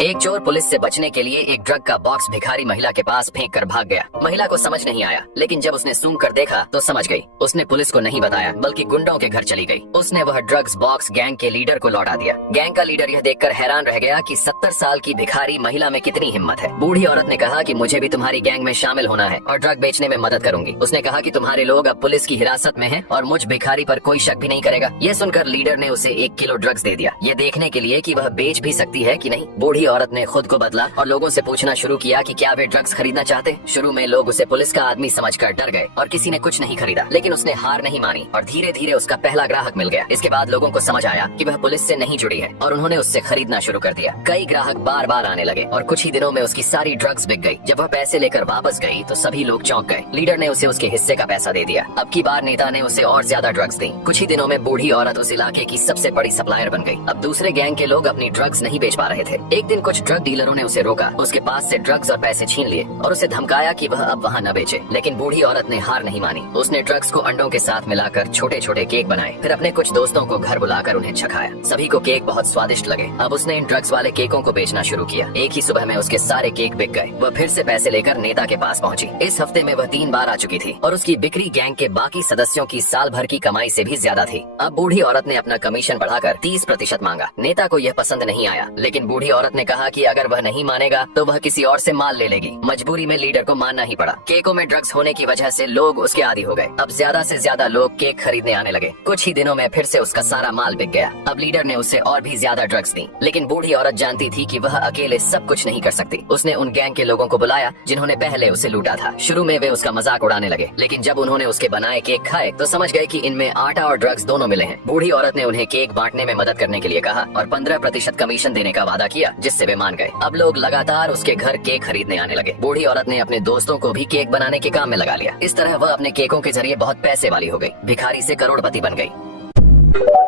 एक चोर पुलिस से बचने के लिए एक ड्रग का बॉक्स भिखारी महिला के पास फेंक कर भाग गया। महिला को समझ नहीं आया, लेकिन जब उसने सूंघ कर देखा तो समझ गई। उसने पुलिस को नहीं बताया, बल्कि गुंडों के घर चली गई। उसने वह ड्रग्स बॉक्स गैंग के लीडर को लौटा दिया। गैंग का लीडर यह देखकर हैरान रह गया कि 70 साल की भिखारी महिला में कितनी हिम्मत है। बूढ़ी औरत ने कहा कि मुझे भी तुम्हारी गैंग में शामिल होना है और ड्रग बेचने में मदद करूंगी। उसने कहा कि तुम्हारे लोग अब पुलिस की हिरासत में हैं और मुझ भिखारी पर कोई शक भी नहीं करेगा। ये सुनकर लीडर ने उसे 1 किलो ड्रग्स दे दिया, ये देखने के लिए कि वह बेच भी सकती है कि नहीं। बूढ़ी औरत ने खुद को बदला और लोगों से पूछना शुरू किया कि क्या वे ड्रग्स खरीदना चाहते। शुरू में लोग उसे पुलिस का आदमी समझकर डर गए और किसी ने कुछ नहीं खरीदा, लेकिन उसने हार नहीं मानी और धीरे धीरे उसका पहला ग्राहक मिल गया। इसके बाद लोगों को समझ आया कि वह पुलिस से नहीं जुड़ी है और उन्होंने उससे खरीदना शुरू कर दिया। कई ग्राहक बार बार आने लगे और कुछ ही दिनों में उसकी सारी ड्रग्स बिक गई। जब वह पैसे लेकर वापस गई तो सभी लोग चौंक गए। लीडर ने उसे उसके हिस्से का पैसा दे दिया। अब की बार नेता ने उसे और ज्यादा ड्रग्स दी। कुछ ही दिनों में बूढ़ी औरत उस इलाके की सबसे बड़ी सप्लायर बन गई। अब दूसरे गैंग के लोग अपनी ड्रग्स नहीं बेच पा रहे थे। एक दिन कुछ ड्रग डीलरों ने उसे रोका, उसके पास से ड्रग्स और पैसे छीन लिए और उसे धमकाया कि वह अब वहाँ न बेचे। लेकिन बूढ़ी औरत ने हार नहीं मानी। उसने ड्रग्स को अंडों के साथ मिलाकर छोटे छोटे केक बनाए, फिर अपने कुछ दोस्तों को घर बुलाकर उन्हें चखाया। सभी को केक बहुत स्वादिष्ट लगे। अब उसने इन ड्रग्स वाले केकों को बेचना शुरू किया। एक ही सुबह में उसके सारे केक बिक गए। वह फिर से पैसे लेकर नेता के पास पहुंची। इस हफ्ते में वह 3 बार आ चुकी थी और उसकी बिक्री गैंग के बाकी सदस्यों की साल भर की कमाई से भी ज्यादा थी। अब बूढ़ी औरत ने अपना कमीशन बढ़ाकर 30% मांगा। नेता को यह पसंद नहीं आया, लेकिन बूढ़ी औरत ने कहा कि अगर वह नहीं मानेगा तो वह किसी और से माल ले लेगी। मजबूरी में लीडर को मानना ही पड़ा। केकों में ड्रग्स होने की वजह से लोग उसके आदी हो गए। अब ज्यादा से ज्यादा लोग केक खरीदने आने लगे। कुछ ही दिनों में फिर से उसका सारा माल बिक गया। अब लीडर ने उसे और भी ज्यादा ड्रग्स दी, लेकिन बूढ़ी औरत जानती थी कि वह अकेले सब कुछ नहीं कर सकती। उसने उन गैंग के लोगों को बुलाया जिन्होंने पहले उसे लूटा था। शुरू में वे उसका मजाक उड़ाने लगे, लेकिन जब उन्होंने उसके बनाए केक खाए तो समझ गए कि इनमें आटा और ड्रग्स दोनों मिले हैं। बूढ़ी औरत ने उन्हें केक बांटने में मदद करने के लिए कहा और 15% कमीशन देने का वादा किया, जिससे वे मान गए। अब लोग लगातार उसके घर केक खरीदने आने लगे। बूढ़ी औरत ने अपने दोस्तों को भी केक बनाने के काम में लगा लिया। इस तरह वह अपने केकों के जरिए बहुत पैसे वाली हो गई। भिखारी से करोड़पति बन गई।